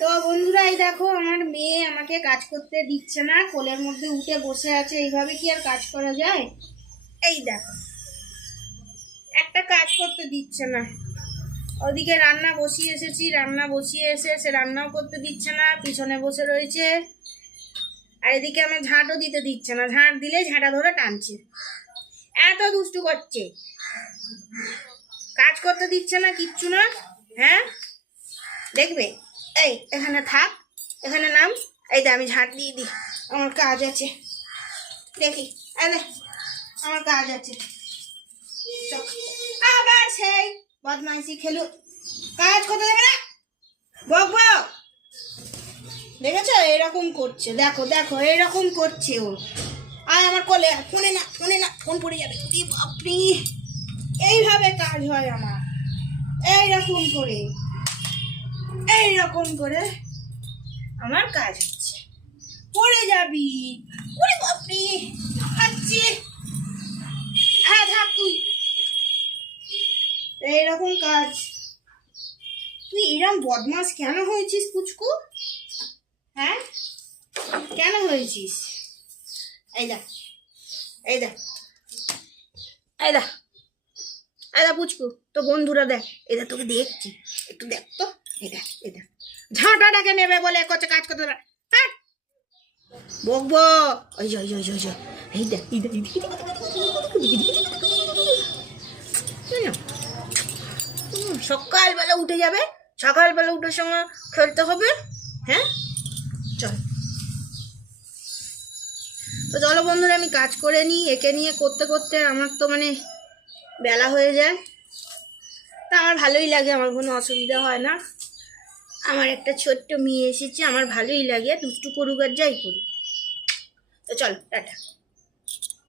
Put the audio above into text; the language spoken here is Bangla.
তো বন্ধুরা, এই দেখো আমার মেয়ে আমাকে কাজ করতে দিচ্ছে না, কোলের মধ্যে উঠে বসে আছে। এইভাবে কি আর কাজ করা যায়? এই দেখো, একটা কাজ করতে দিচ্ছে না। ওদিকে রান্না বসিয়ে এসেছি, রান্না বসিয়ে এসে সে রান্নাও করতে দিচ্ছে না, পিছনে বসে রয়েছে। আর এদিকে আমার ঝাঁটও দিতে দিচ্ছে না, ঝাঁট দিলে ঝাঁটা ধরে টানছে। এত দুষ্টু করছে, কাজ করতে দিচ্ছে না, কিচ্ছু না। হ্যাঁ, দেখবে? এই এখানে থাক, এখানে নাম। এই দে, আমি ঝাঁট দিয়ে দিই, আমার কাজ আছে। দেখি, আরে আমার কাজ আছে। আবার সেই বদমাইশি খেলু, কাজ করতে দেবে না, বক বক। দেখেছো এরকম করছে, দেখো দেখো এরকম করছে ও। আর আমার কোলে, ফোনে না ফোনে না, ফোন পড়ে যাবে। বাপরে, এইভাবে কাজ হয় আমার, এইরকম করে, এইরকম করে আমার কাজ হচ্ছে। পড়ে যাবি, ওরে বাপরে, খাচ্ছি। হ্যাঁ থাক তুই, এইরকম কাজ। তুই এরকম বদমাস কেন হয়েছিস পুচকু? হ্যাঁ, কেন হয়েছিস? এই দেখ, এই দেখ, এই দেখ, এই দেখ পুচকু, তো বন্ধুরা দেখ, এই দেখ তোকে দেখছি, একটু দেখ তো। এই দেখ, এই দেখ, ঝাঁটাটাকে নেবে বলে করছে, কাজ করতে পারে। হ্যাঁ, বকবো। ওই যে ওই যে ওই যে ওই যে, এই দেখ, এই দেখ, সকালবেলা উঠে যাবে, সকালবেলা উঠার সময় খেলতে হবে। হ্যাঁ, চল। তো চলো বন্ধুরা, আমি কাজ করে নিই। একে নিয়ে করতে করতে আমার তো মানে বেলা হয়ে যায়। তা আমার ভালোই লাগে, আমার কোনো অসুবিধা হয় না। আমার একটা ছোট্ট মেয়ে এসেছে, আমার ভালোই লাগে, দুষ্টু করুক আর যাই করুক। তো চলো, টাটা।